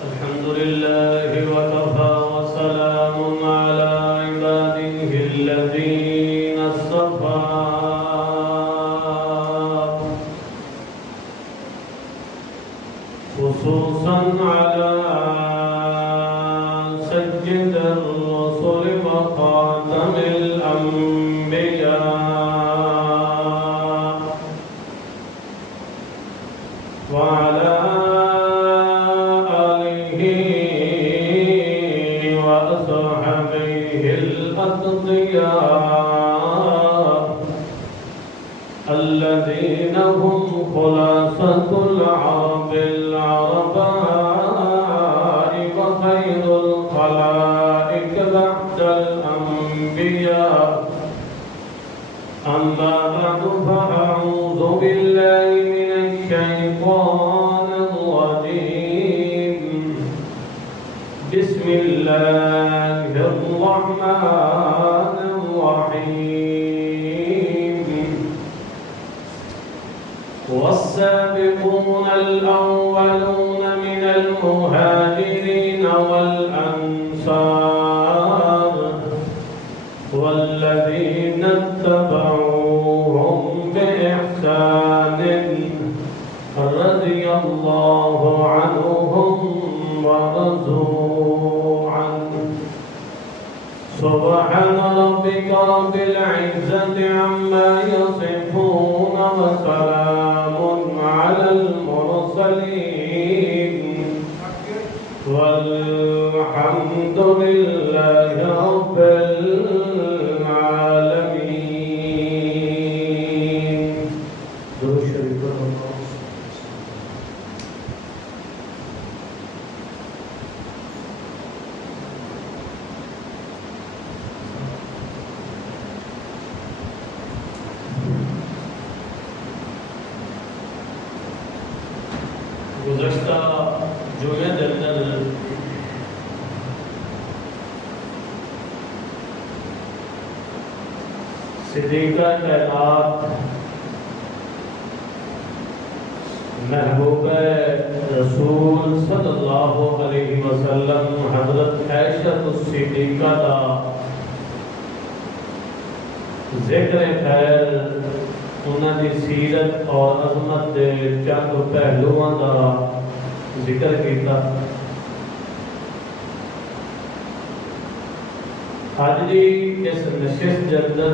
الحمد لله وكفى وسلام على عباده الذين اصطفى خصوصا على سيد الرسل وخاتم الأنبياء وعلى آله وأصحابه الأتقياء الذين هم خلاصة العرب العرباء وخير الخلائق بعد الأنبياء. أما بعد فأعوذ بالله من الشيطان الرجيم. بسم الله الرحمن الرحيم. والسابقون الأولون من المهاجرين والأنصار والذين اتبعوهم بإحسان رضي الله عنهم ورضوا عنه. سبحان ربك رب العزة عما يصفون وسلام على المرسلين والحمد لله رب العالمين. درود شریف گزشتہ جمعے کے اندر صدیقہ کائنات محبوب رسول صلی اللہ علیہ وسلم حضرت عائشہ الصدیقہ کا ذکر خیر انہاں دی سیرت اور عظمت دے چند پہلوؤں کا ذکر کیتا. آج دی اس نشست دے اندر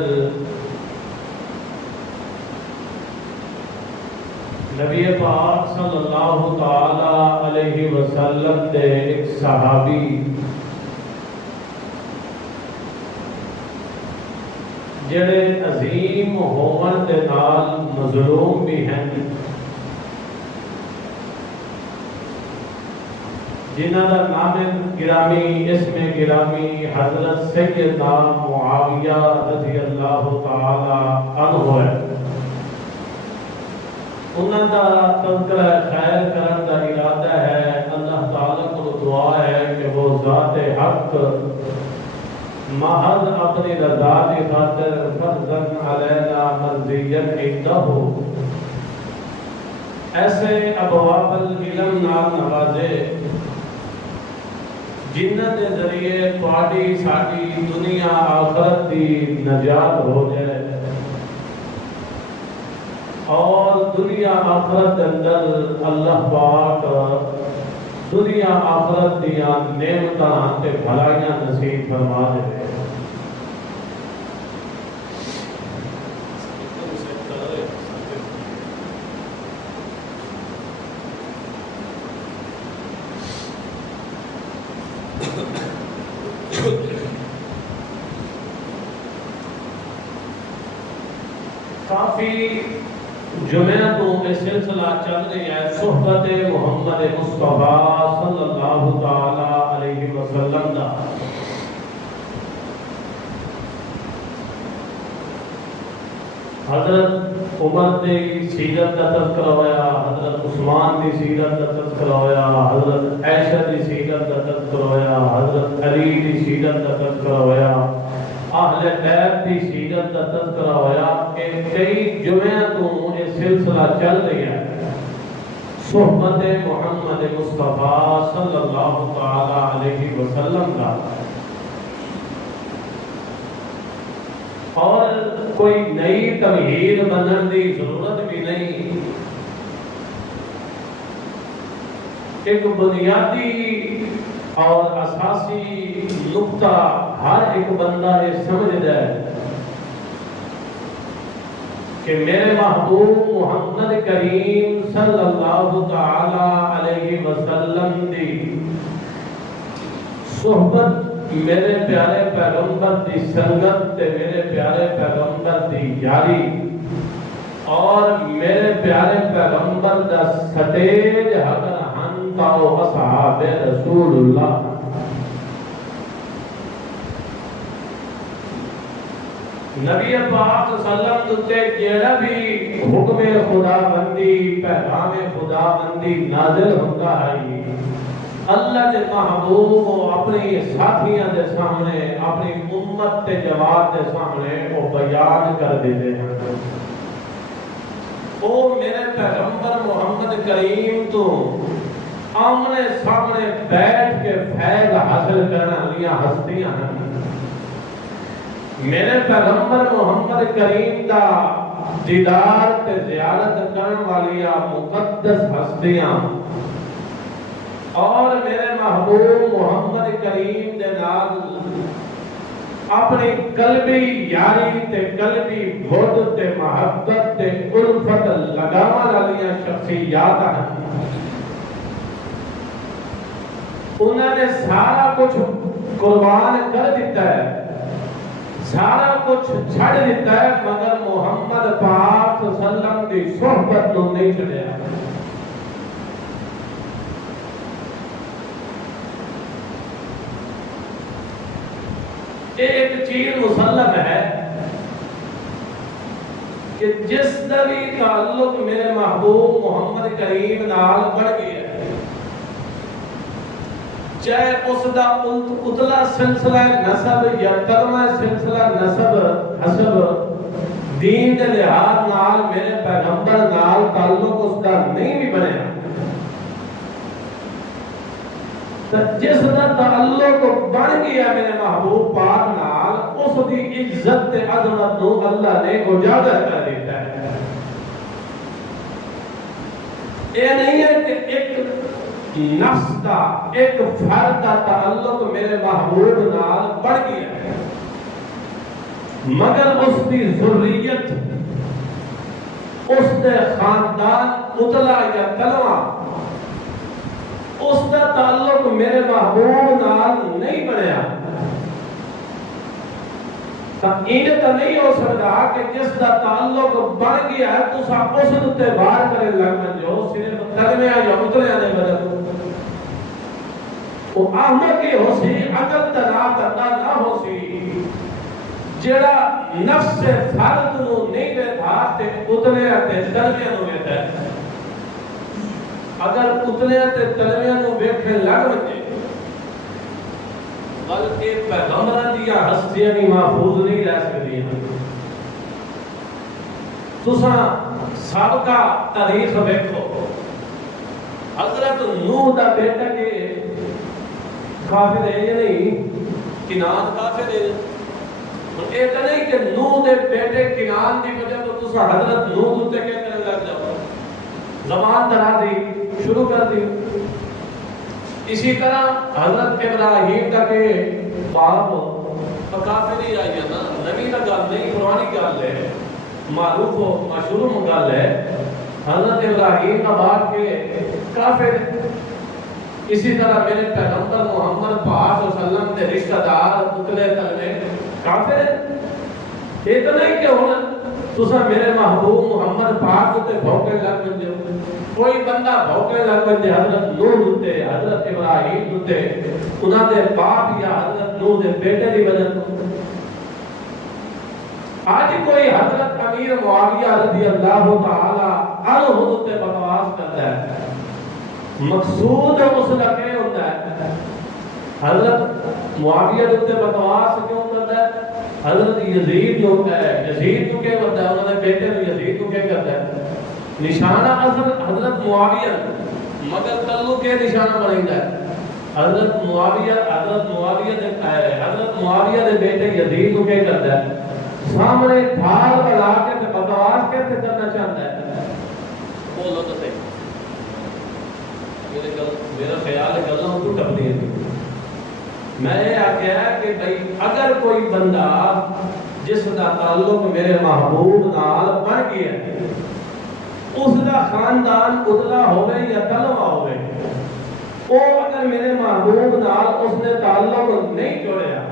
نبی پاک صلی اللہ تعالی علیہ وسلم دے ایک صحابی جڑے عظیم ہون دے نال مظلوم بھی ہیں، جنہاں دا نام گرامی اسم گرامی حضرت سیدنا معاویہ رضی اللہ تعالی عنہ ہے. انہاں دا تذکرہ خیر کرن دا ارادہ ہے. اللہ تعالی کو دعا ہے کہ وہ ذات حق محض اپنی رضا کی خاطر فرضاً علینا مرضیت عندہ ایسے ابواب العلم نال نوازے جنہاں دے ذریعے تہاڈی ساڈی دنیا آخرت دی نجات ہو جائے اور دنیا آخرت دے اندر اللہ پاک دنیا آخرت دیاں نعمتاں تے بھلائیاں نصیب فرما دے. کافی جمعہ تو یہ سلسلہ چل رہی ہے صحبت محمد مصطفیٰ صلی اللہ تعالی علیہ وسلم دا. حضرت عمر دی سیرت کا تذکرہ ہویا، حضرت عثمان دی سیرت کا تذکرہ ہویا، حضرت عائشہ دی سیرت کا تذکرہ ہویا، حضرت علی دی سیرت کا تذکرہ ہویا، اہل بیت دی سیرت کا تذکرہ ہویا. کہ کئی جمعہ تو یہ سلسلہ چل رہی ہے صحبت محمد مصطفیٰ صلی اللہ تعالی علیہ وسلم کا، اور کوئی نئی تمہید بننے کی ضرورت بھی نہیں۔ ایک بنیادی اور اساسی نقطہ ہر ایک بندہ یہ سمجھ جائے کہ میرے محبوب محمد کریم صلی اللہ تعالی علیہ وسلم دی صحبت، میرے پیارے پیغمبر دی سنگت تے میرے پیارے پیغمبر دی یاری اور میرے پیارے پیغمبر دا سٹیج اگر ہن تاو اصحاب رسول اللہ، نبی پاک صلی اللہ علیہ وسلم تے جیڑا بھی حکم خدا بندی پیغام خدا بندی نازل ہوتا ہے، اللہ کے محبوب کو اپنی ساتھیاں دے سامنے، اپنی امت تے جواب دے سامنے وہ بیان کر دیتے ہیں۔ وہ میرے پیغمبر محمد کریم تو آمنے سامنے بیٹھ کے فیض حاصل کرنے والی ہستیاں ہیں۔ میرے پیغمبر محمد کریم دا دیدار تے زیارت کرنے والی مقدس ہستیاں، اور میرے محبوب محمد کریم دے نال اپنی قلبی یاری تے قلبی بھود تے محبت تے الفت لگاون والی شخصیات ہیں۔ انہوں نے سارا کچھ قربان کر دیتا ہے، سارا کچھ چھڑ دیتا ہے، مگر محمد پاک صلی اللہ علیہ وسلم کی صحبت تو نہیں چھڑیا۔ ایک چیز مسلم ہے کہ جس کا بھی تعلق میرے محبوب محمد کریم نال بڑھ گیا، چاہے اس دا اتلا سلسلہ نسب یا ترمہ سلسلہ نسب حسب دین دے لحاظ نال میرے پیغمبر نال تعلق اس دا نہیں بھی بنے، جس دا تعلق بڑھ گیا میرے محبوب پاک نال، اس دی عزت تے عظمت نو اللہ نے اجاگر کر دیتا ہے۔ یہ نہیں ہے کہ ایک نفس کا، ایک فرد کا تعلق میرے محبوب نال بڑھ گیا ہے، مگر اس کی ذریت، اس دے خاندان اتلا یا تلوہ، اس کا تعلق میرے محبوب نال نہیں بنیا۔ تو نہیں ہو سکتا کہ جس کا تعلق بن گیا ہے تو اس تے وار کرے لگ جو صرف تلویاں یا اتلیاں دے بدل وہ احمد کی ہو سی، عقل تنا کرنا نہ ہو سی، جڑا نفس فرد نو نہیں بیٹھا تے اتلیاں تے تلویاں نو بیٹھا ہے۔ اگر اتلیاں تے تلویاں نو بیٹھے لگ وجے بلکہ پیغمبراں دیا ہستیاں بھی محفوظ نہیں رہ سکتی ہیں۔ تساں سابقہ تاریخ دیکھو، حضرت نوح دا بیٹا کے کافر ہے یا نہیں؟ کنعان کافر ہے۔ ایک نہیں کہ نوح دے بیٹے کنعان دی وجہ تو تساں حضرت نوح تے کیا کرنے لگ جاؤ، زبان درا دی شروع کر دی۔ اسی طرح حضرت ابراہیم کا کہ باپ کافر ہی آئی ہے نا، نبی کا گل نہیں، پرانی گل ہے، معروف و مشہور گل ہے۔ حضرت ابراہیم کا باپ کے کافر، اسی طرح میرے پیغمبر محمد پاک صلی اللہ علیہ وسلم کے رشتہ دار اتلے تلے کافر ہیں۔ یہ تو نہیں کہ ہونا تسا میرے محبوب محمد پاک تے بھوکے لگ بندے، کوئی بندہ بھوکے لگ بندے حضرت نوح تے حضرت ابراہیم تے انہاں دے باپ یا حضرت نوح دے بیٹے دی وجہ تو۔ آج کوئی حضرت امیر معاویہ رضی اللہ تعالی عنہ تے بکواس کرتا ہے، مقصود اس کا کیا ہوتا ہے؟ حضرت معاویہ تے بکواس کیوں کرتا ہے؟ حضرت یزید جو ہے، یزید کو کیا کرتا ہے؟ انہوں نے بیٹے نے یزید کو کیا کرتا ہے؟ نشانہ اصل حضرت معاویہ مگر تعلق کے نشانہ بنائیدا ہے حضرت معاویہ دے بیٹے یزید کو کیا کرتا ہے سامنے ڈھال بلا کے تے بکواس کیسے کرنا چاہتا ہے بولو تو صحیح میرا خیال ہے گلاں تو ٹپدی ہے میں یہ آخیا کہ بھائی اگر کوئی بندہ جس کا تعلق میرے محبوب نال بن گیا اس کا خاندان ادلا ہوئے یا تلوا ہوئے وہ اگر میرے محبوب نال اس نے تعلق نہیں جوڑیا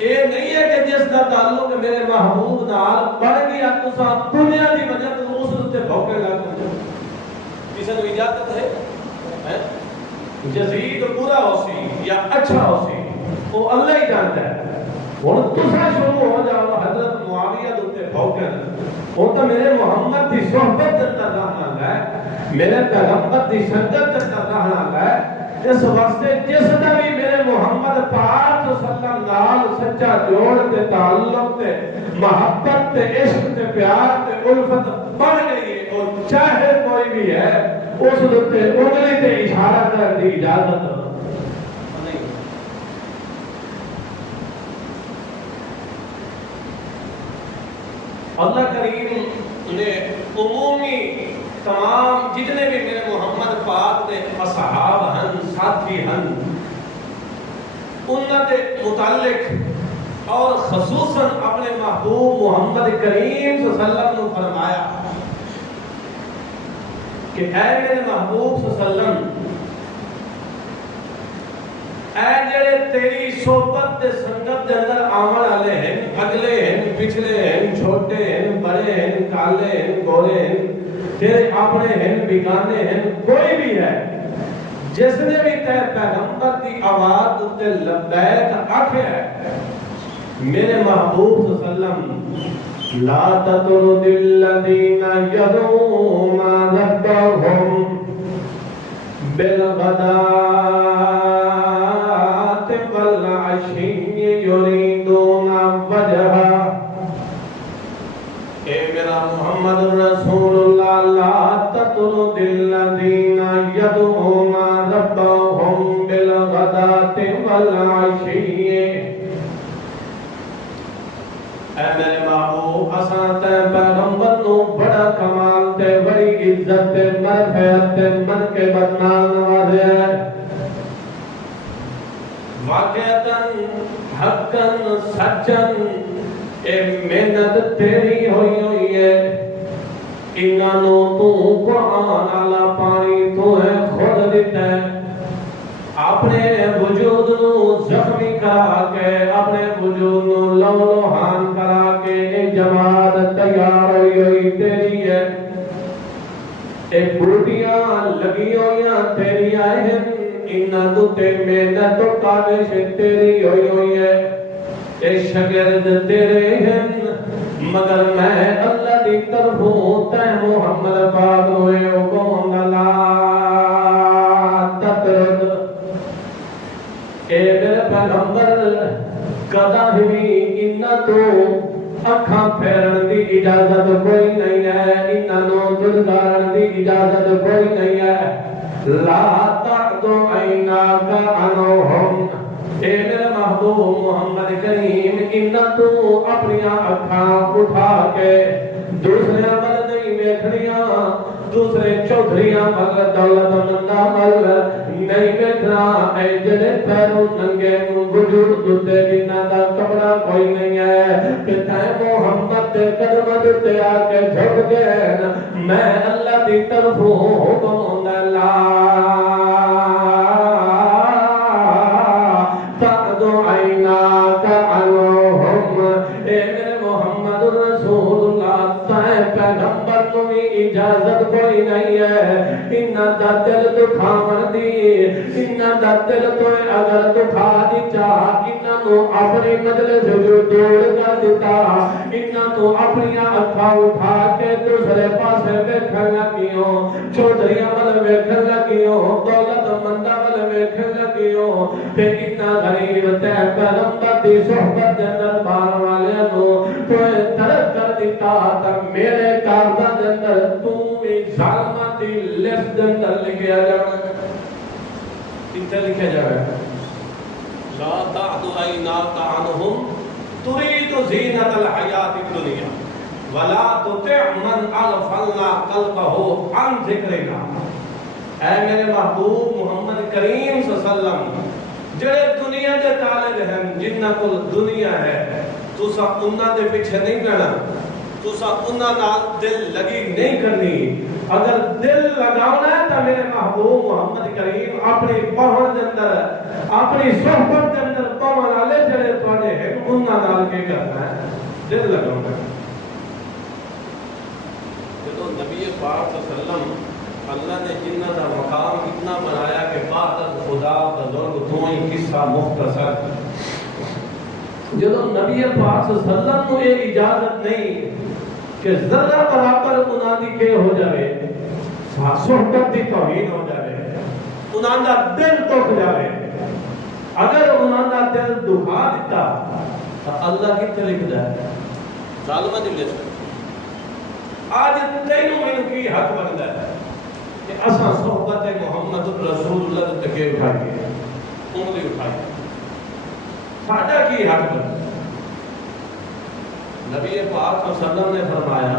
یہ نہیں ہے کہ جس کا تعلق میرے محبوب نال بن گیا تو سب دنیا کی وجہ تو اس سے بھوکے لگ جائے کسی کو اجازت ہے یزید برا ہو سی یا اچھا ہو سی وہ اللہ ہی جانتا ہے ہن تساں شروع ہو جاؤ حضرت معاویہ دے اوپر بھوکن وہ تو میرے محمد کی صحبت کرتا رہنا ہے میرے پیغمبر کی سنگت کرتا رہنا ہے اس واسطے جس دا بھی میرے محمد پاک صلی اللہ علیہ وسلم نال سچا جوڑ تے تعلق تے محبت تے عشق تے پیار تے الفت بن گئی ہے اور چاہے کوئی بھی ہے اس تے انگلی تے اشارہ کرنے کی اجازت نہیں اللہ کریم نے عمومی تمام جتنے بھی میرے محمد پاک دے اصحاب ہن ساتھی ہن انہاں دے متعلق اور خصوصاً اپنے محبوب محمد کریم صلی اللہ علیہ وسلم نے فرمایا کہ اے میرے محبوب صلی اللہ علیہ وسلم اے جڑے تیری صحبت دے سنگت دے اندر آمن والے ہیں اگلے ہیں پچھلے ہیں چھوٹے ہیں بڑے ہیں کالے ہیں گورے ہیں تیرے اپنے ہیں بیگانے ہیں کوئی بھی ہے جس نے بھی تے پیغمبر کی آواز تے لبیک آکھیا ہے میرے محبوب صلی اللہ علیہ وسلم لا تطرد الذین یدعون ربهم بالغداة والعشی یریدون وجہہ اے میرا محمد رسول اللہ لا تطرد الذین یدعون ربهم بالغداة والعشی اے میرے محبوب اساں تے پیغمبر نو بڑا کمال تے بڑی عزت تے مرفعت تے منقبت نال نوازیا ہے واقعتاً حقاً سچاً اے محنت تیری ہوئی ہے انہاں نو تو قرآن والا پانی تو ہے خود دیتا ہے اپنے وجود نو زخمی کرا کے اپنے وجود نو لو لوہان کرا کے ایک جماعت تیار ہوئی تیری ہے ایک بوٹیاں لگی ہوئیاں تیری آئے ہیں انہاں تو تے محنت و کاوش تیری ہوئی ہے اے شاگرد تیرے ہیں مگر میں اللہ دی طرفوں تے محمد پاک ہوئے حکم لا تطرد اے میرے پیغمبر کدا بھی انہاں تو اکھاں پھیرن دی اجازت کوئی نہیں ہے انہاں نو دلدارن دی اجازت کوئی نہیں ہے لا تعد عیناک عنہم اے میرے محبوب محمد کریم انہاں تو اپنی اکھاں اٹھا کے دوسرے ول نہیں ویکھنیاں دوسرے چودھریاں ول دولت منداں ول نہیں ویکھنا اے جڑے پیروں ننگے وجود تے جنہاں دا کپڑا کوئی نہیں ہے کہ تے محمد دے قدماں تے آ کے جھک گئے میں اللہ دی طرفوں حکم لا تعد عیناک عنہم اے میرے محمد رسول اللہ تے پیغمبر کو بھی اجازت کوئی نہیں ہے انہاں دا دل دکھاون دی انہاں دا دل تو اگر دکھا دی چاہ انہاں نو اپنی مجلس جو دور کر دیتا انہاں تو اپنی اکھاں اٹھا کے دوسرے پاسے ویکھن لگیوں چودھریاں ول ویکھن لگیوں دولت منداں ول ویکھن لگیوں تے انہاں غریب تے پیغمبر دی صحبت دے اندر بار والے نو کوئی ترک کر دیتا تے میرے کارواں دے اندر تو ظالمہ دی لفظ اندر لکھیا جانا ہے. کتنے لکھیا جانا ہے؟ لا تعد عیناک عنہم ترید زینت الحیات الدنیا ولا تطع من اغفلنا قلبہ عن ذکرنا. اے میرے محبوب محمد کریم صلی اللہ علیہ وسلم جڑے دنیا دے طالب ہیں جنہ کو دنیا ہے تسا انہاں دے پیچھے نہیں پڑنا, تسا انہاں نال دل لگی نہیں کرنی. اگر دل لگانا ہے تو میرے محبوب محمد کریم اپنی پہنچ دے اندر اپنی صحبت دے اندر پہنچ والے جڑے تواڈے ہیں انہاں نال کی کرنا ہے, دل لگانا ہے. تو نبی پاک صلی اللہ علیہ وسلم اللہ نے جنہ دا مقام اتنا بنایا کہ بعد از خدا بزرگ تو ہی قصہ مختصر. جب نبی پاک صلی اللہ علیہ وسلم کو یہ اجازت نہیں کہ ذرہ برابر انہاں دی کہ ہو جائے, صحبت دی توہین ہو جائے, انہاں دا دل دکھ جائے. اگر انہاں دا دل دکھا دیتا تو اللہ کی طرف جائے ظالمہ دی لسٹ. آج تینوں میں کی حق بنتا ہے کہ اساں صحبت محمد رسول اللہ تک اٹھائیے, انگلی اٹھائیے. ساڈا کی حق بنتا؟ نبی پاک صلی اللہ علیہ وسلم نے فرمایا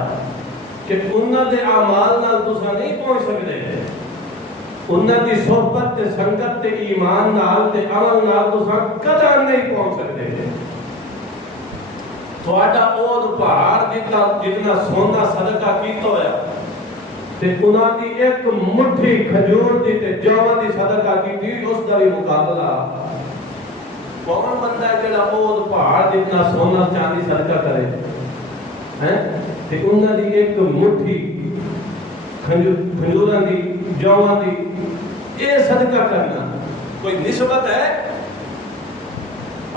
کہ انہاں دے اعمال نال تساں نہیں پہنچ سکدے, انہاں دی صحبت تے سنگت تے ایمان نال تے عمل نال تساں کدی نہیں پہنچ سکدے. تھوڑا اور پہاڑ جتنا سونا صدقہ کیتا ہویا تے انہاں دی ایک مٹھی کھجور دی تے جوان دی صدقہ کیتی اس دا بھی مقابلہ کون بندہ ہے جڑا اور پہاڑ جتنا سونا چاندی صدقہ کرے ہیں تے انہاں دی ایک مٹھی کھجوراں دی جوان دی اے صدقہ کرنا کوئی نسبت ہے؟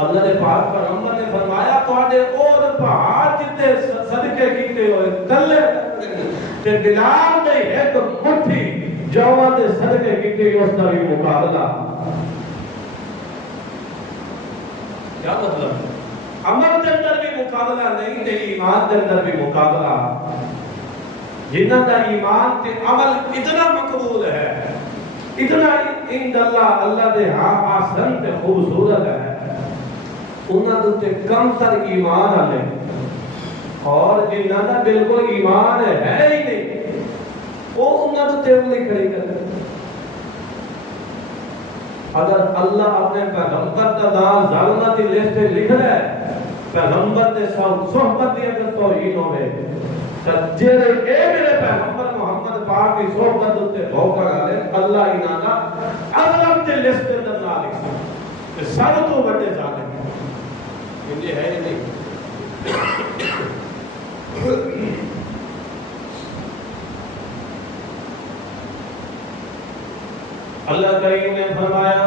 اللہ نے پاک پیغمبر نے فرمایا تواڈے اور پہاڑ جتے صدقے کیتے ہوئے تلے تے بلال دے ایک مٹھی جوان دے صدقے کیتے اس دا بھی مقابلہ. کیا مطلب؟ عمل دے اندر بھی مقابلہ نہیں تے ایمان دے اندر بھی مقابلہ. جنہاں دا ایمان تے عمل اتنا مقبول ہے, اتنا عند اللہ اللہ دے ہاں آسن تے خوبصورت ہے, انہاں دے کم تر ایمان والے اور جنہاں دا بالکل ایمان ہے ہی نہیں وہ انہاں دے انگلی کھڑی کرتے. اگر اللہ اپنے پیغمبر کا نام ظالمہ دی لسٹ تے لکھ رہا ہے, پیغمبر دے صحبت دی اگر توہین ہوے تے جڑے اے میرے پیغمبر محمد پاک دی صحبت تے دھوکا والے اللہ انہاں دا عظمت دی لسٹ تے نہ لکھتا تے سب تو بڑے ظالم یہ ہے نہیں. اللہ کریم نے فرمایا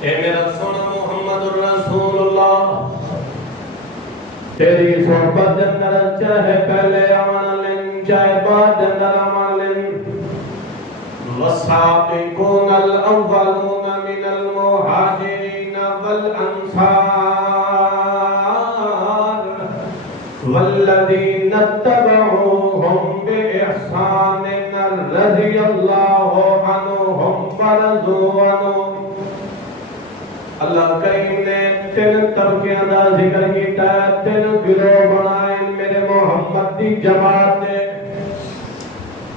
اے میرا سونا محمد الرسول اللہ تیری صحبت اندر چاہے پہلے عمل لن چاہے بعد اندر عمل لن والسابقون الاولون من المہاجرین والانصار والذین اتبعوهم بإحسان رضی اللہ عنہم ورضوا عنہ. اللہ کریم نے تین طبقیاں دا ذکر کیتا ہے, تین گروہ بنائے میرے محمد دی جماعت نے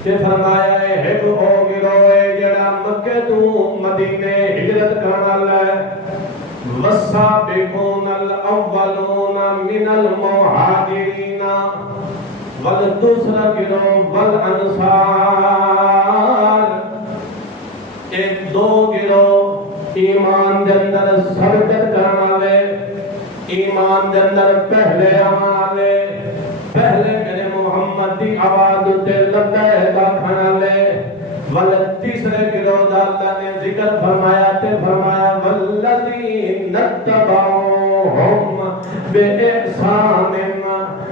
کہ فرمایا ہے او گروہ جڑا مکہ تو مدینے ہجرت کرن والا ہے, والسابقون الاولون من المہاجرین والدوسرا گروہ والانصار. ایک دو گروہ ایمان دے اندر سرکت کرنا لے, ایمان دے اندر پہلے آنا لے, پہلے میرے محمد دی آواز تے لبیک کھانا لے. تیسرے گروہ دا اللہ نے ذکر فرمایا تے فرمایا والذین اتبعوهم بإحسان.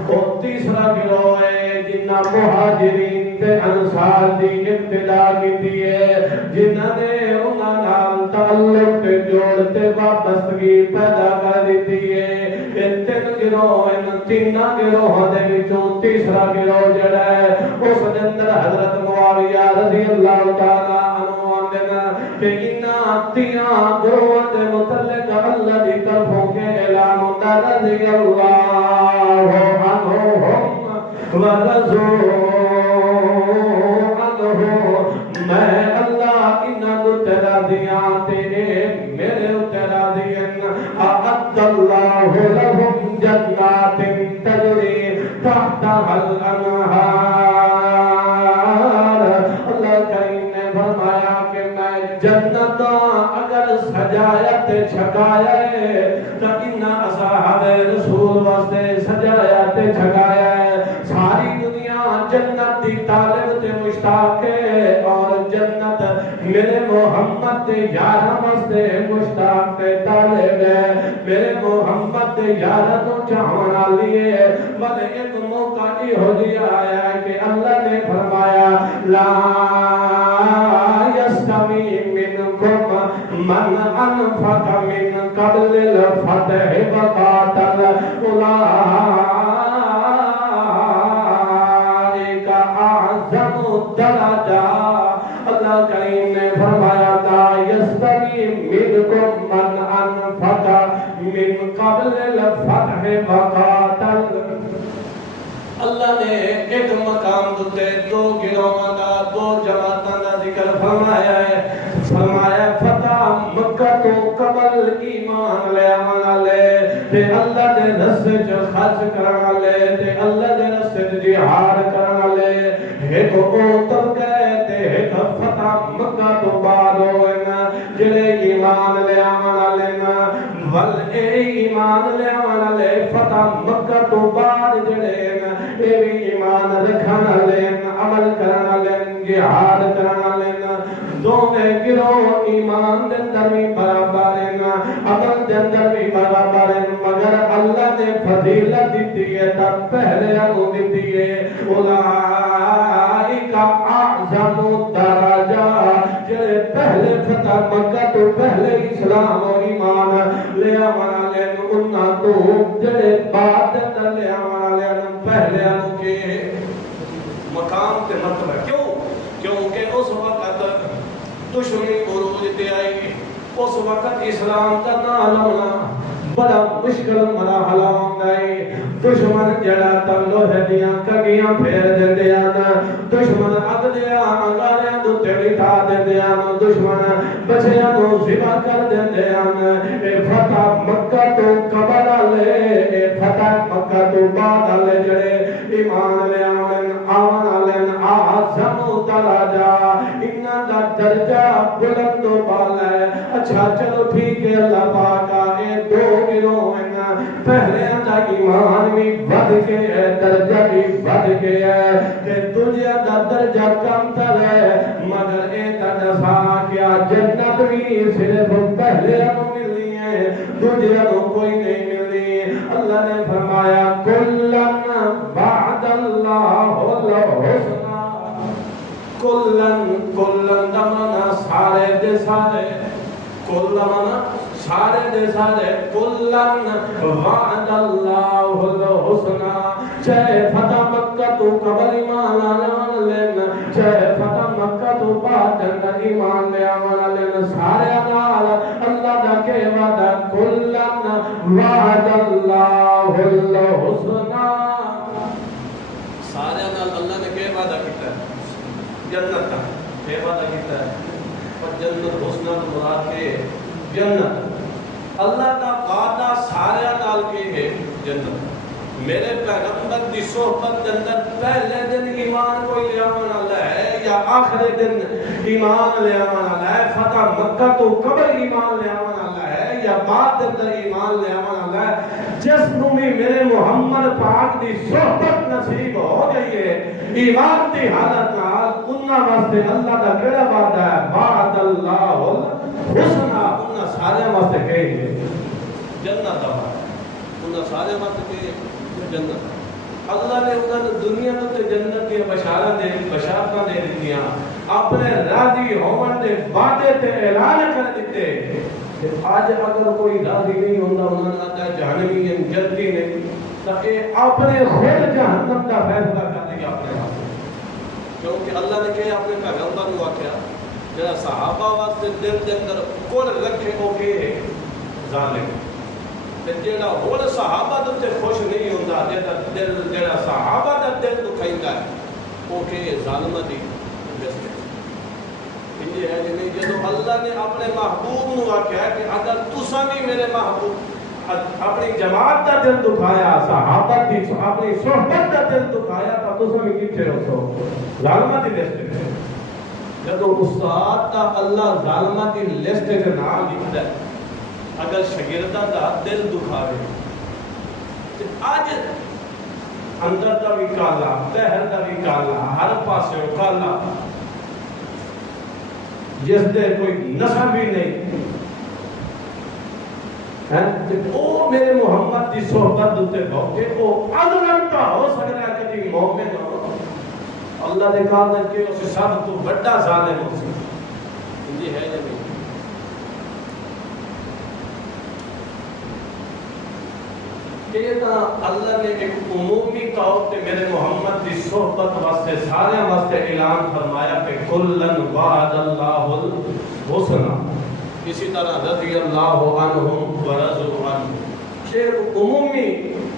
اور تیسرا گروہ ہے جنہ مہاجرین تے انصار دی ابتدا کی ہے, جنہ نے انہاں نال تعلق تے جوڑ تے وابستگی پیدا کر دی ہے. تین گروہ ان تین گروہ دے وچوں تیسرا گروہ جڑا ہے اس دے اندر حضرت معاویہ رضی اللہ تعالی عنہ آندن کہ انہاں تیاں گروہ دے متعلق اللہ دی طرفوں کے اعلان ہوتا رضی اللہ عنہم ورضوا عنہ میں اللہ انہاں نو تیرا دیاں تے میرے تیرا دین اعد اللہ لهم جنات تجری تحتها الانہار اللہ کریم نے فرمایا کہ میں جنت اگر سجایا تے چھکایا ہے تو ان اصحاب رسول واسطے سجایا تے چھکایا ہے ساری دنیا جنت دی طالب تے مشتاق ہے اور جنت میرے محمد دے یاراں واسطے مشتاق تے طالب ہے میرے محمد دے یاراں تو چاہن والی ہے بل ایک موقع ہو جیا آیا ہے کہ اللہ نے فرمایا لا یستوی منکم من انفق من قبل الفتح وقاتل اولئک اعظم الدرجات اللہ کریم نے فرمایا لا یستوی منکم من انفق من قبل الفتح وقاتل اللہ نے ایک مقام دوتے دو گروہاں دا دو جماعتاں دا ذکر فرمایا ہے فرمایا فتح مکہ تو قبل ایمان لے آن والے تے اللہ دے رستے چ خرچ کرن والے تے اللہ دے رستے چ جہاد کرن والے ایک او طبقہ تے ایک فتح مکہ تو بعد ہوئے جڑے ایمان لے آن والے ول اے ایمان لے آن والے فتح مکہ تو بعد جڑے اے بھی ایمان رکھن والے عمل کرن والے جہاد کرن والے دونوں گروہ ایمان دے اندر بھی برابر ہیں عمل دے اندر بھی برابر ہیں مگر اللہ نے فضیلت دیتی ہے تب پہلے انہوں دیتی ہے اولئک اعظم الدرجات جڑے پہلے فتح مکہ تو پہلے اسلام و ایمان لے آن والے انہاں تو جڑے بعد دے اندر لے آن والے پہلے انہوں کے مقام تے مرتبہ کیوں کیونکہ اس وقت دشمنی عروج تے آئی اس وقت اسلام کا نام لینا بڑا مشکل مرحلہ ہوندا ہے دشمن جڑا تلو ہے دیاں کگیاں پھیر دیندے نا دشمن اگ دیاں انگاریاں دے تے بٹھا دیندے نا دشمن بچیاں نو ذبح کر دیندے نا اے فتح مکہ تو قبل والے اے فتح مکہ تو بعد والے جڑے ایمان لے آون والے اعظم درجہ انہاں دا درجہ بلند و بالا ہے اچھا چلو ٹھیک ہے اللہ پاک اے دو گروہ ہیں پہلے دا ایمان بھی بڑھ کے ہے درجہ بھی بڑھ کے ہے کہ دنیا دا درجہ کم تر ہے مگر اے دا دفا کیا جنت بھی صرف پہلے ہم ملنی ہے دنیا کو کوئی نہیں ملنی اللہ نے فرمایا کلن بعد اللہ الحسنہ کلن دمنا سارے دے سارے کلن سارے دے سارے کلن وعد اللہ الحسنہ چاہے فتح مکہ تو قبل ایمان آنے لینا چاہے فتح مکہ تو بعد اندر ایمان لے آنے لینا سارے نال اللہ دا کے وعدہ کلن وعد اللہ الحسنہ سارے نال اللہ نے کے وعدہ کیتا ہے جنت کا کے وعدہ کیتا ہے اور جنت حسنہ مراد کے جنت اللہ کا وعدہ سارے نال کی ہے جنت میرے پیغمبر دی صحبت کے اندر پہلے دن ایمان کوئی لے آنے والا ہے یا آخری دن ایمان لے آنے والا ہے فتح مکہ تو قبل ایمان لے آنے والا ہے یا بعد اندر ایمان لے آنے والا ہے جس نو بھی میرے محمد پاک دی صحبت نصیب ہو گئی ہے ایمان دی حالت نال انہاں واسطے اللہ دا کیڑا وعدہ ہے بعد اللہ الحسنہ انہاں سارے واسطے کہی ہے جنت دا انہاں سارے واسطے کہی جنت اللہ نے انہوں دنیا تے جنت کی بشارتاں دے دتیاں اپنے راضی ہون دے وعدے تے اعلان کر دیتے آج اگر کوئی راضی نہیں ہوتا انہوں نے آتا ہے جہنمی ہیں جلدی نہیں تو یہ اپنے خود جہنم کا فیصلہ کر لیا اپنے ہاتھ، کیونکہ اللہ نے کہا اپنے پیغمبر کو آخیا جڑا صحابہ واسطے دل کے اندر کل رکھے وہ کہ ظالم، جڑا ہور صحابہ تے خوش نہیں ہوندا دل جڑا صحابہ دا دل دکھائندا ہے وہ کہ ظالمہ دی بستے یہ ہے کہ نہیں جدو اللہ نے اپنے محبوب نو آخیا کہ اگر تساں بھی میرے محبوب اپنی جماعت دا دل دکھایا صحابہ دی اپنی صحبت دا دل دکھایا تو تساں بھی کتھے ہو سو ظالمہ دی لسٹ میں جدو استاد دا اللہ ظالمہ دی لسٹ وچ نام لکھدا ہے اگر شاگردہ دا دل دکھاوے تے اج اندر دا بھی کالا باہر دا بھی کالا ہر پاسے کالا جس دے کوئی نسب بھی نہیں ہے وہ میرے محمد دی صحبت دوتے بہتے وہ ادلنتا ہو سکتا ہے کدی مومن ہو اللہ نے کہا کہ اسے سب تو بڑا ظالم ہو سکتا یہ ہے یا نہیں یہ اللہ نے ایک عمومی طور پہ میرے محمد کی صحبت واسطے سارے واسطے اعلان فرمایا کہ کلن وعد اللہ الحسنى اسی طرح رضی اللہ عنہم ورضوا عنہ یہ عمومی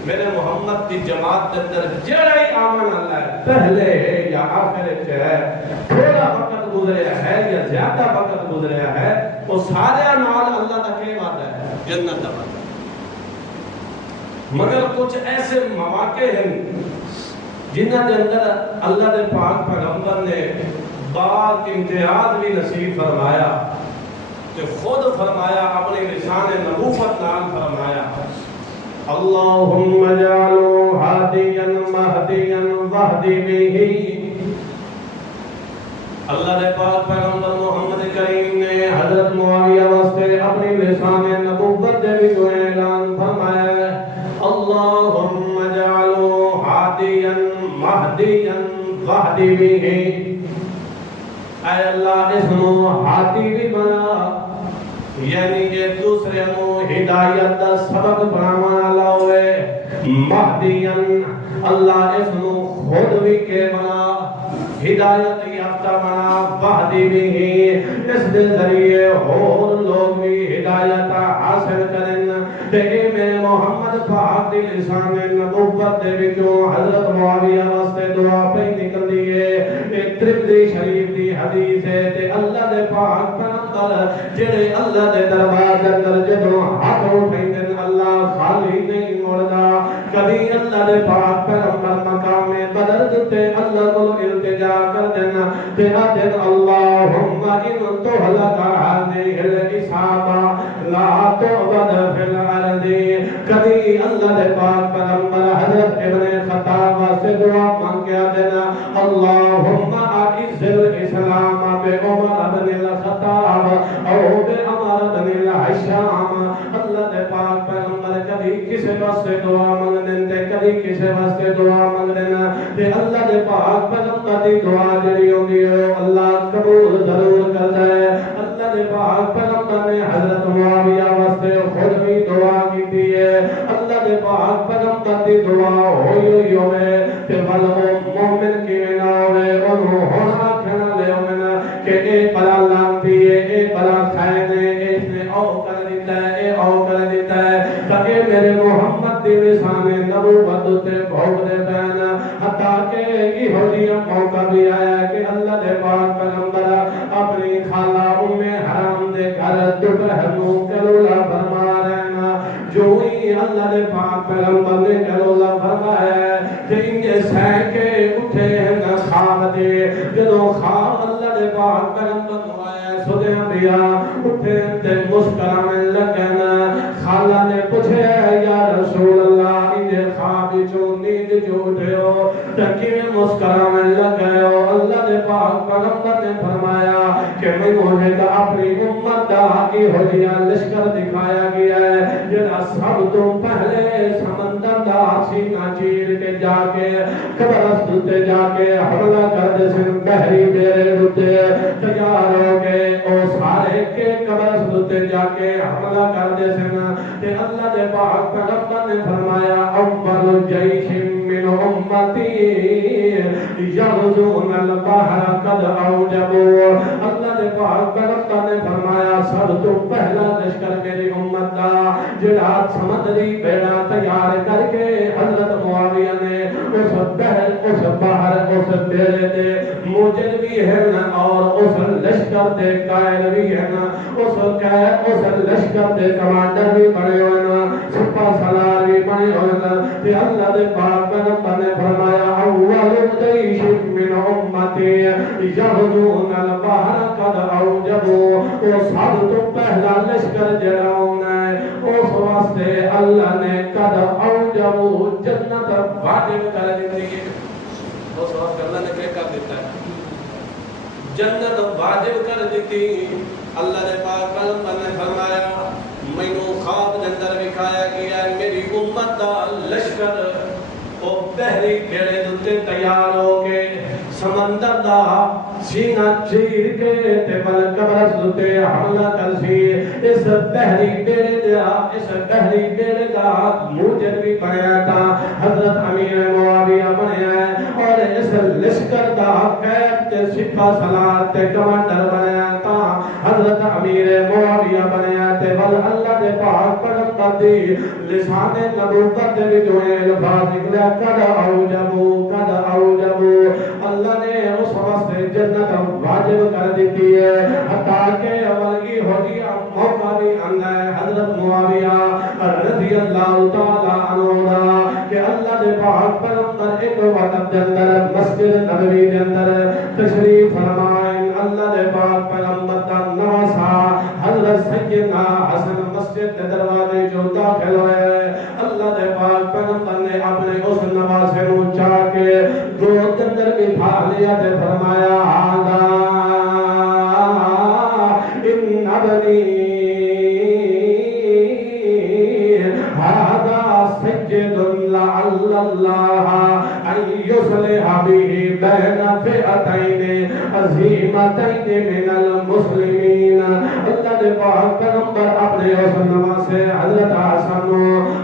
میرے محمد کی جماعت کے اندر جڑا ہی آمن اللہ ہے پہلے یا آخر ہے تھوڑا وقت گزریا ہے یا زیادہ وقت گزریا ہے وہ سارے نال اللہ کا کیا وعدہ ہے جنت کا وعدہ مگر کچھ ایسے مواقع ہیں جنہاں کے اندر اللہ کے پاک پیغمبر نے بعض امتیاز بھی نصیب فرمایا کہ خود فرمایا اپنے لسان نبوت نال فرمایا اللہم اجعلوا ہادیا مہدیا واہدی بہ اللہ نے پاک پیغمبر محمد کریم نے حضرت معاویہ واسطے اپنی لسان نبوت دے بھی جو اعلان فرمایا اللہم اجعلوا ہادیا مہدیا واہدی بہ اے اللہ اس نو ہادی بھی بنا یعنی کہ دوسرے نو ہدایت دا سبق بنانا لاؤے مہدین اللہ اس نو خود بھی کے بنا ہدایت یافتہ بنا وحدی بھی اس دے ذریعے اور لوگ بھی ہدایت حاصل کریں تے میں محمد پاک دی لسان نبوت دے وچوں حضرت معاویہ واسطے دعا پہ نکل دیے ایک ترمذی شریف دی حدیث ہے تے اللہ دے پاک پیغمبر جڑے اللہ دے دربار دے اندر جدوں ہاتھ اٹھائیں اللہ خالی نہیں مڑدا کبھی اللہ دے پاک پیغمبر مقام بدر تے اللہ کو التجا کر دینا تے دن اللہم ان تہلک هذه الإصابة لا تعبد في الارض کبھی اللہ دے پاک پیغمبر حضرت ابن خطاب سے دعا مانگیا دینا اللہم اعز الاسلام بعمر بن الخطاب او بعمر بن الحشام اللہ دے پاک پیغمبر کبھی کسی واسطے دعا مانگ دیندے کبھی کسی واسطے دعا مانگ دینا تے اللہ دے پاک پیغمبر دی دعا جڑی ہوندی ہے اللہ قبول ضرور کردا ہے اللہ دے پاک پیغمبر نے حضرت معاویہ واسطے خود بھی دعا کیتی ہے اللہ دے پاک پیغمبر دی دعا ہوئی ہوئے تے ول مومن کیویں نہ ہوے اونوں ہن آکھنا لے ہونا کہ اے بلا لانتی ہے اے بلا خائن ہے اس نے او کر دیتا ہے اے او کر دیتا ہے تاکہ میرے محمد دی لسان نبوت تے بھوک دے پین حتیٰ کہ یہ موقع بھی آیا کہ اللہ دے پاک پیغمبر اپنی خالہ ام حرام دے گھر دوپہر نو کلولا فرما رہنا جو ہی اللہ دے پاک پیغمبر نے کلولا فرمایا ہے کہ انہیں سہ کے اٹھے ہیں خواب دے جدو خواب اللہ دے پاک پیغمبر کو آیا سدے انبیاء اٹھے تے مسکرانے لگنا خالہ نے پوچھے یا رسول اللہ انہیں خواب جو نیند جو اٹھے ہو تاکہ میں مسکرانے لگے ہو اللہ دے پاک پیغمبر نے فرمایا کہ میں مجھے اپنی امت دا کی ہوجیا لشکر دکھایا گیا ہے جنہا سب تو پہلے سمندر دا سینہ چیر کے جا کے قبرست تے جا کے حملہ کر دے سن بحری بیرے روتے تیار ہو گئے او سارے کے قبر تے جا کے حملہ کر دے سن تے اللہ دے پاک پیغمبر نے فرمایا اول جیش من امتی یغزون البحر قد اوجبوا اللہ دے پاک پیغمبر نے فرمایا سب تو پہلا لشکر میری امت دا جڑا سمندری بیڑا تیار کر کے حضرت معاویہ نے اس بحر اس بیڑے دے موجد بھی ہے اور اس لشکر دے قائد بھی ہے اس لشکر دے کمانڈر بھی بنے ہوئے سپہ سالار بھی بنے ہوئے کہ اللہ دے پاک پیغمبر نے فرمایا اول جیش من امتی یغزون البحر قد اوجبوا وہ سب تو پہلا لشکر جڑا ہونا ہے اس واسطے اللہ نے قد اوجبوا جنت واجب کر دی ہے اس واسطے اللہ نے کیا کر دیتا ہے جنت واجب کر دیتی اللہ نے پاک پیغمبر نے فرمایا مینوں خواب دے اندر دکھایا گیا ہے میری امت دا لشکر او بحری بیڑے دے تیار ہو کے سمندر دا سینہ چیر کے تے بل قبرص تے حملہ کر سی اس بحری بیڑے دا موجد بھی بنیا تھا حضرت امیر معاویہ بنیا ہے اور اس لشکر دا قائد تے سپہ سالار تے کمانڈر بنیا تھا حضرت امیر معاویہ بنیا تے بل اللہ دے پاک پیغمبر دی لسان نبوت دے جو الفاظ نکلا قد اوجبوا اللہ نے اس واسطے جنت واجب کر دیتی ہے حتیٰ کہ اولگی ہوگی موقع بھی آنا ہے حضرت معاویہ رضی اللہ تعالیٰ عنہ کہ اللہ دے پاک پیغمبر ایک وقت دے اندر مسجد نبوی دے اندر تشریف فرمائیں اللہ دے پاک پیغمبر دا نواسا حضرت سیدنا حسن مسجد دے دروازے جو داخل ہوئے اللہ دے پاک پیغمبر نے اپنے اس نواسے کو چاہ کے گود کے اندر بٹھا لیا تے فرمایا آدھا ان ابنی هذا سجد لعل الله أن يصلح به بين فئتين عظيمتين من المسلمين اللہ دے پاک پیغمبر اپنے اسلام سے حضرت حسن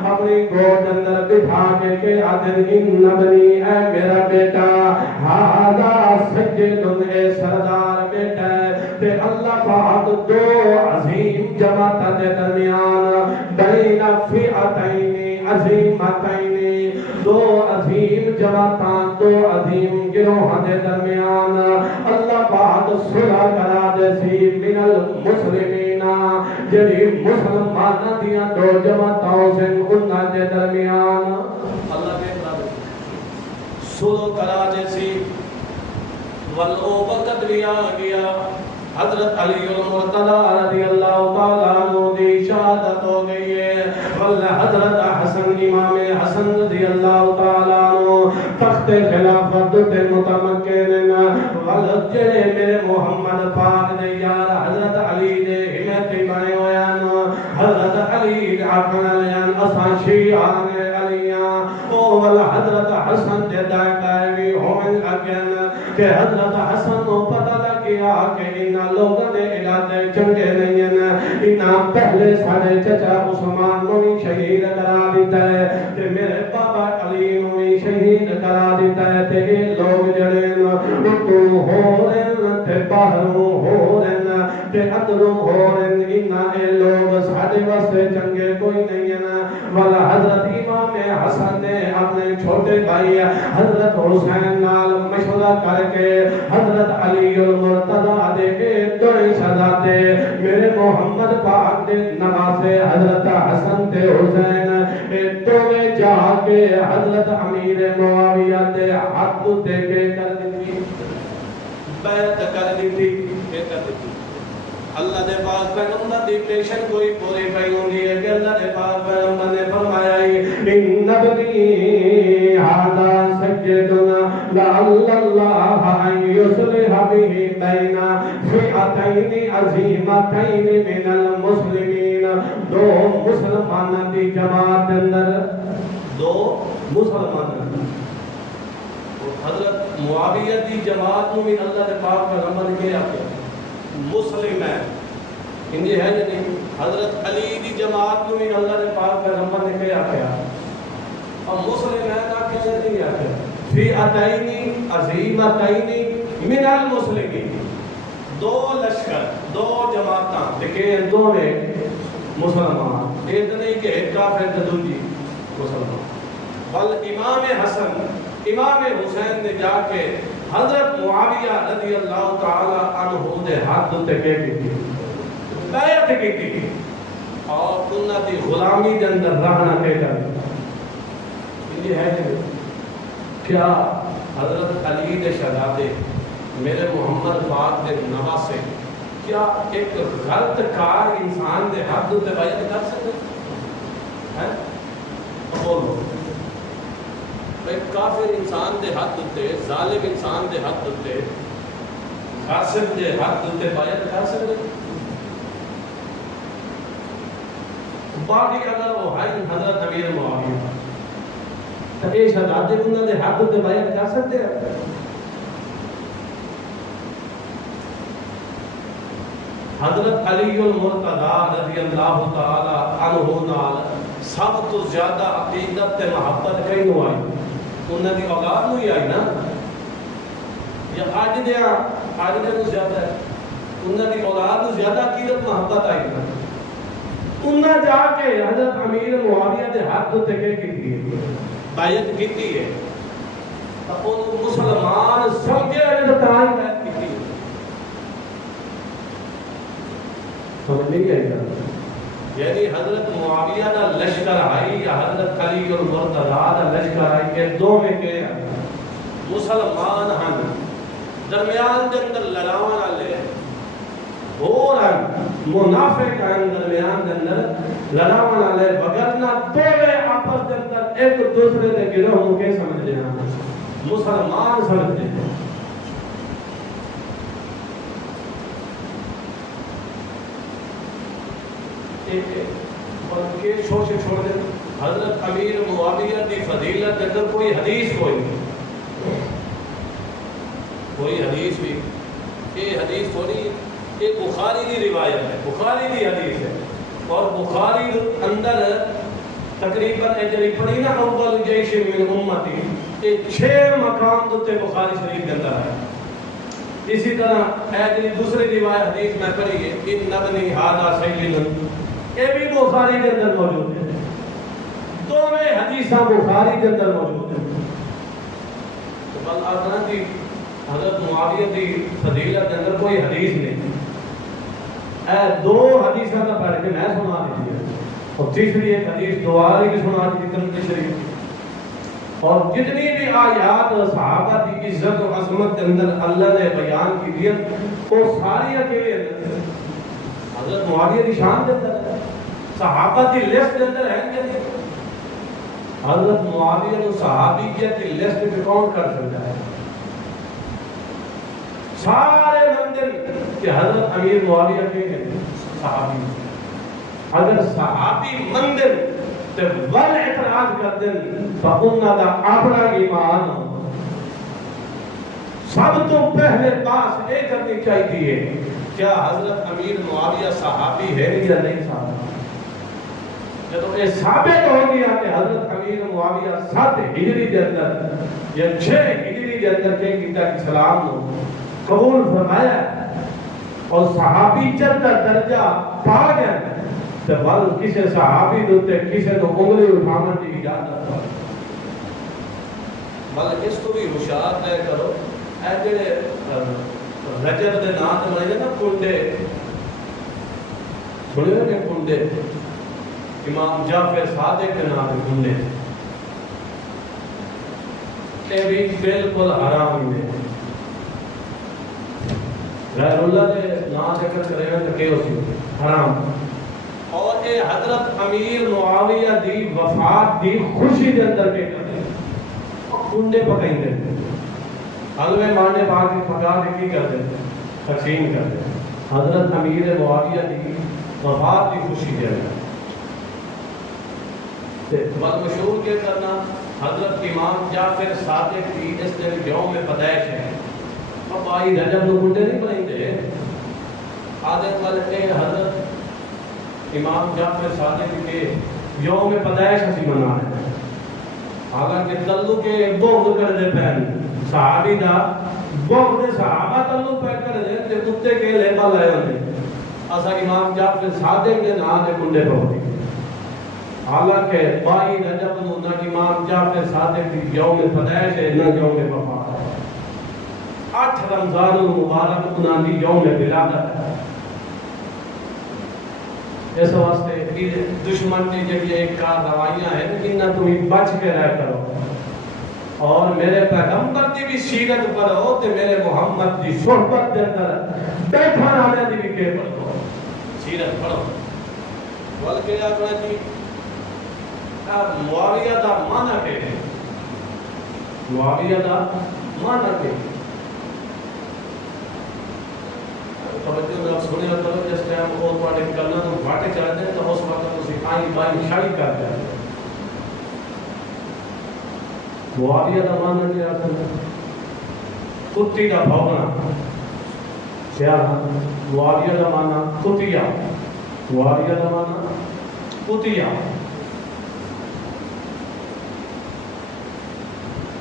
اپنی گود اندر بٹھا کے آدھر ان ابنی اے میرا بیٹا هذا سجد اے سردار بیٹا تے اللہ پاک دو عظیم جماعت دے درمیان بین فئتین عظیمتین دو عظیم جماعتاں دو عظیم گروہ دے درمیان اللہ پاک صلح کرا دے سی من المسلمین جڑی مسلمان دیاں دو جماعتوں سے انہاں دے درمیان اللہ کے صلح کرا دے سی ولو وقت بھی آ گیا حضرت علی المرتضی رضی اللہ تعالیٰ عنہ دی شہادت ہو گئی ہے حضرت حسن امام حسن رضی اللہ تعالیٰ عنہ تخت خلافت تے متمکن ولد جڑے میرے محمد پاک دے یار حضرت علی دے ہمت بنے ہویان حضرت علی اپنا لیان اساں شیعان علیاں او ول حضرت حسن دے دائیں ہومن اگن کہ حضرت حسن کو پتہ لگ گیا کہ انہاں لوگوں نے ارادے چنگے نہیں ہیں انہاں پہلے ساڑھے چچا عثمان کو بھی شہید کرا دیتا ہے تے میرے بابا علی کو بھی شہید کرا دیتا ہے تے یہ لوگ جڑے تو ہو رہن تے باہروں ہو رہن تے اندروں ہو رہن انہاں اے لوگ ساڑھے واسطے چنگے کوئی نہیں ہیں والا حضرت امام حسن نے اپنے چھوٹے بھائی حضرت حسین نال مشورہ کر کے حضرت علی المرتضی دے دوئی شہزادے میرے محمد پاک دے نواسے حضرت حسن تے حسین دوے جا کے حضرت امیر معاویہ دے ہاتھ دے کے کر دیتی بیعت کر دیتی اللہ دے پاک پیغمبر دی پیشن کوئی پوری پئی ہوندی ہے کہ اللہ دے پاک پیغمبر نے فرمایا ان ابنی ھذا سجدنا لعل اللہ ان یصلح به بین فئتین عظیمتین من المسلمین دو مسلمان دی جماعت اندر دو مسلمان حضرت معاویہ دی جماعت میں اللہ دے پاک پیغمبر نے کیا مسلم ہے ہندی ہے یا نہیں؟ حضرت علی دی جماعت کو بھی اللہ نے پاک پیغمبر نے کیا کیا اور مسلم ہے نا کہ نہیں آتے فی اتائنی عظیمتائنی من المسلمین، دو لشکر دو جماعتاں لیکن دو میں مسلمان، ایک نہیں کہ ایک کافر تے دوجی مسلمان، بل امام حسن امام حسین نے جا کے حضرت معاویہ رضی اللہ تعالی عنہ دے ہاتھ تے کہہ کی بیعت کی تھی اور انہاں دی غلامی دے اندر رہنا کہہ کر یہ ہے کیا حضرت علی دے شہزادے میرے محمد پاک دے نواسے کیا ایک غلط کار انسان دے حد تے بیعت کر سکتے ہیں؟ بولو ایک کافر انسان دے حد تے، ظالم انسان دے حد تے، غاصب دے حد تے بیعت کر سکتے ہیں؟ باقی اگر وہ ہے حضرت امیر معاویہ تو یہ شہزادے انہوں نے حد تے بیعت کر سکتے ہیں؟ حضرت علی المرتضی رضی اللہ تعالی عنہ نال سب تو زیادہ عقیدت تے محبت کئی نو آئی؟ انہوں نے اولاد نو ہی آئی نا، یا آج دے نو زیادہ ہے؟ انہوں نے اولاد نو زیادہ عقیدت محبت آئی نا۔ انہوں جا کے حضرت امیر معاویہ دے ہاتھ تے کی ہے بیعت کی ہے تو ان مسلمان سمجھے تو تائی بیعت کی ہے، سمجھ نہیں آئی گا؟ یعنی حضرت معاویہ دا لشکر آئی یا حضرت علی اور مرتضی دا لشکر آئی کہ دو میں کہ مسلمان ہن درمیان دے اندر لڑاون والے اور منافق ہیں درمیان دے اندر لڑاون والے وگرنہ دوے آپس دے اندر ایک دوسرے دے گروہ ہو کے سمجھ لینا مسلمان سمجھتے ہیں۔ کے چھوٹے چھوڑے حضرت امیر معاویہ دی فضیلت اندر کوئی حدیث کوئی نہیں، کوئی حدیث بھی یہ حدیث تھوڑی یہ بخاری دی روایت ہے، بخاری دی حدیث ہے اور بخاری اندر تقریباً جڑی پڑھی نا اول جیش من امتی یہ 6 مقام تے بخاری شریف کے اندر ہے۔ اسی طرح ایسی دوسری روایت حدیث میں پڑھی ہے ان نبنی ھذا سید، یہ بھی بخاری کے اندر موجود ہے، دونوں حدیثاں بخاری کے اندر موجود ہیں۔ تو بل آدھنا دی حضرت معاویہ دی فضیلت کے اندر کوئی حدیث نہیں، اے دو حدیثاں کا پڑھ کے میں سنا دیجیے اور تیسری ایک حدیث دوبارہ کی سنا دی ترمذی شریف، اور جتنی بھی آیات صحابہ کی عزت و عظمت کے اندر اللہ نے بیان کی دی وہ ساری کے حضرت معاویہ کی شان کے اندر ہے، صحابہ کی لسٹ کے اندر ہے کہ حضرت معاویہ کو صحابیت کی لسٹ پہ کون کر سکتا ہے؟ سارے مندر کہ حضرت امیر معاویہ کے ہیں صحابی، اگر صحابی مندر تے ول اعتراض کر دیں تو انہاں دا اپنا ایمان سب تو پہلے پاس یہ کرنی چاہیے کیا حضرت امیر معاویہ صحابی ہے یا نہیں صحابی؟ جب یہ ثابت ہو گیا کہ حضرت امیر معاویہ 7 ہجری کے اندر یا 6 ہجری کے اندر کے کتا کی سلام قبول فرمایا اور صحابی چند درجہ پا گئے تو بل کسی صحابی دوتے کسی تو انگلی اٹھانا کی اجازت ہے، بل اس کو بھی ہوشیار طے کرو اے جڑے رجب دے نام تے بنائے نا کنڈے سنے نے کنڈے امام جعفر صادق کے نام تے کنڈے اے بھی بالکل حرام ہے، غیر اللہ دے نام ذکر کرے نا تے کیوں سی حرام، اور اے حضرت امیر معاویہ دی وفات دی خوشی دے اندر کے کرے کنڈے پکائیں دے حلوے مانے باغ کی پکا کے کی کر دیتے تقسیم کر دیتے حضرت امیر معاویہ دی وفات کی خوشی دے رہا بات مشہور کے کرنا حضرت امام جعفر صادق کی اس دن یوم پیدائش ہے، اب آئی رجب نو کنڈے نہیں بنائیں دے آدھے والے حضرت امام جعفر صادق کے یوم پیدائش اسی منا رہے ہیں، حالانکہ تلو کے بغض کر دے پہن صحابی دا بغض صحابہ تلو پہ کر دے تے کتے کے لیبا لائے ہونے اسا امام جعفر صادق کے نام دے کنڈے پہنچی، حالانکہ 22 رجب نو نہ امام جعفر صادق کی یوم پیدائش ہے نہ یوم وفات ہے، 8 رمضان المبارک انہاں دی یوم ولادت ہے۔ اس واسطے دشمن کی جب یہ کارروائیاں ہیں انہاں تمہیں بچ کے رہ کرو اور میرے پیغمبر دی بھی سیرت پڑھو تے میرے محمد دی صحبت دے اندر بیٹھا رہنے دی بھی کے پڑھو، سیرت پڑھو۔ بلکہ اپنا جی معاویہ دا معنی کے ہے، معاویہ دا معنی کے توجہ میں آپ سنے ہوتا ہے جس ٹائم اور پاڑے کرنا تو بھاٹے چاہتے ہیں تو اس وقت اسی آئیں بائیں شائی کر جاتے ہیں۔ معاویہ دا معنی کیا کرنا کتی دا بھوگنا، کیا معاویہ دا معنی کتیا، معاویہ دا معنی کتیا،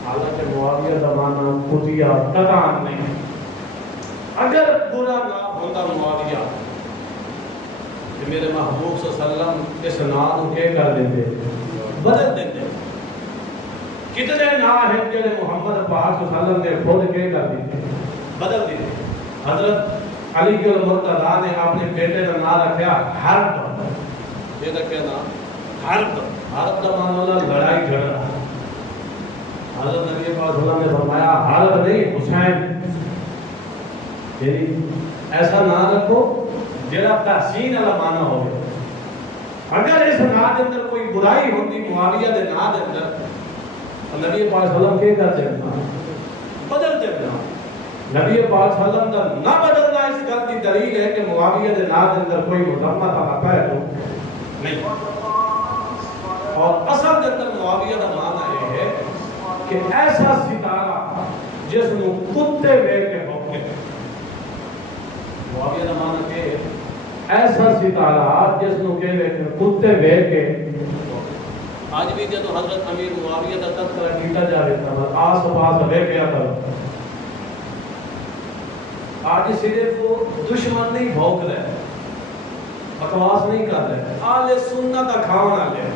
حالانکہ معاویہ دا معنی کتیا تدان نہیں، اگر برا نہ ہوتا معاویہ کہ میرے محبوب صلی اللہ علیہ وسلم اس نام کو کیا کر دیتے بدل دیتے، کتنے نام ہیں جنہیں محمد پاک صلی اللہ علیہ وسلم نے خود کیا کر دیتے بدل دیتے۔ حضرت علی کی المرتضیٰ نے اپنے بیٹے کا نام رکھا حرب، یہ رکھا نام حرب، حرب کا معنی اللہ لڑائی جھگڑا۔ حضرت نبی پاک صلی اللہ علیہ وسلم نے فرمایا حرب نہیں حسین، یعنی ایسا نام رکھو جڑا تحسین والا معنی ہوگا۔ اگر اس نام کے اندر کوئی برائی ہوتی معاویہ دے نام کے اندر تو نبی پاک صلی اللہ علیہ وسلم کیا کرتے ہیں بدل دینا۔ نبی پاک صلی اللہ علیہ وسلم نہ بدلنا اس گل کی دلیل ہے کہ معاویہ دے نام کے اندر کوئی مذمت والا پہلو نہیں، اور اصل کے اندر معاویہ کا معنی یہ ہے کہ ایسا ستارہ جس کو کتے ویکھ کے بھوکے، معاویہ کا معنی کہ ایسا ستارہ جس کو کتے ویکھ کے، آج بھی جب حضرت امیر معاویہ کا تذکرہ کیتا جا رہا تھا آس پاس ویکھ گیا تھا، آج صرف وہ دشمن نہیں بھوک رہے، بکواس نہیں کر رہے، آل سنت کا کھانا لے،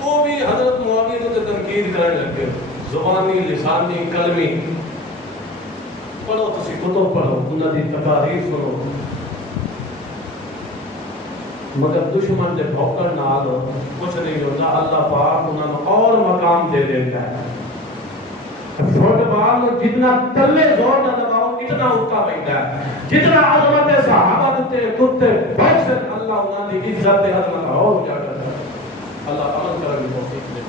وہ بھی حضرت معاویہ کو تنقید کرنے لگے، زبانی لسانی قلمی، پڑھو تسی کتب پڑھو انہاں دی تقاریر سنو، مگر دشمن دے بھوکر نال کچھ نہیں ہوتا، اللہ پاک انہاں کو اور مقام دے دیتا ہے۔ فٹ بال میں جتنا تلے زور نہ دباؤ اتنا اٹھا بیٹھا ہے، جتنا عظمت صحابہ تے کتے بخش اللہ انہاں دی عزت عظمت اور اجاگر ہے۔ اللہ عمل کرنے کی توفیق دے۔